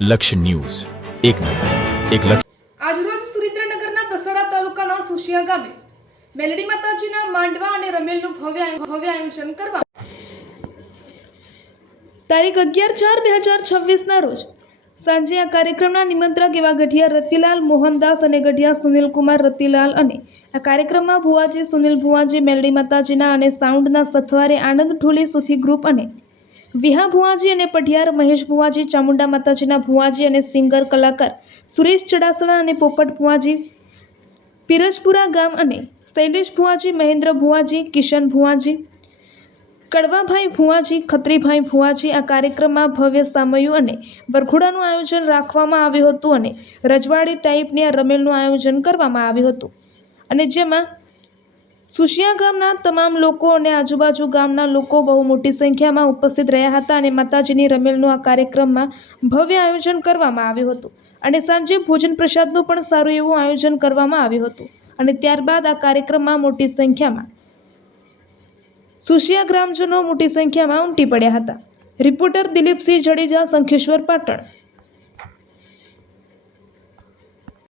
લક્ષ્ય ન્યૂઝ, એક નજર, એક લક્ષ્ય. આજરોજ સુરેન્દ્રનગરના દસડા તાલુકાના સુશિયા ગામે મેલડી માતાજીના માંડવા અને રમેલનું ભવ્ય આયોજન કરવામાં તારીખ 11/4/2026 રોજ સાંજે આ કાર્યક્રમના નિમંત્રક એવા ગઢિયા રતિલાલ મોહનદાસ અને ગઢિયા સુનિલકુમાર રતિલાલ અને આ કાર્યક્રમમાં ભુવાજી સુનિલ ભુવાજી મેલડી માતાજીના અને સાઉન્ડના સથવારે આનંદ ઠોલી સુથી ગ્રુપ અને વિહા ભુવાજી અને પઢિયાર મહેશ ભુવાજી ચામુંડા માતાજીના ભુવાજી અને સિંગર કલાકાર સુરેશ ચડાસણા અને પોપટ ભુવાજી પીરજપુરા ગામ અને શૈલેષ ભુવાજી મહેન્દ્ર ભુવાજી કિશન ભુવાજી કડવાભાઈ ભુવાજી ખત્રીભાઈ ભુવાજી આ કાર્યક્રમમાં ભવ્ય સામયું અને વરઘોડાનું આયોજન રાખવામાં આવ્યું હતું અને રજવાડી ટાઈપની આ રમેલનું આયોજન કરવામાં આવ્યું હતું અને જેમાં સુશિયા ગામના તમામ લોકો અને આજુબાજુ ગામના લોકો બહુ મોટી સંખ્યામાં ઉપસ્થિત રહ્યા હતા અને માતાજીની રમેલનું આ કાર્યક્રમમાં ભવ્ય આયોજન કરવામાં આવ્યું હતું અને સાંજે ભોજન પ્રસાદનું પણ સારું એવું આયોજન કરવામાં આવ્યું હતું અને ત્યારબાદ આ કાર્યક્રમમાં મોટી સંખ્યામાં સુશિયા ગ્રામજનો મોટી સંખ્યામાં ઉમટી પડ્યા હતા. રિપોર્ટર દિલીપસિંહ જડેજા, શંખેશ્વર, પાટણ.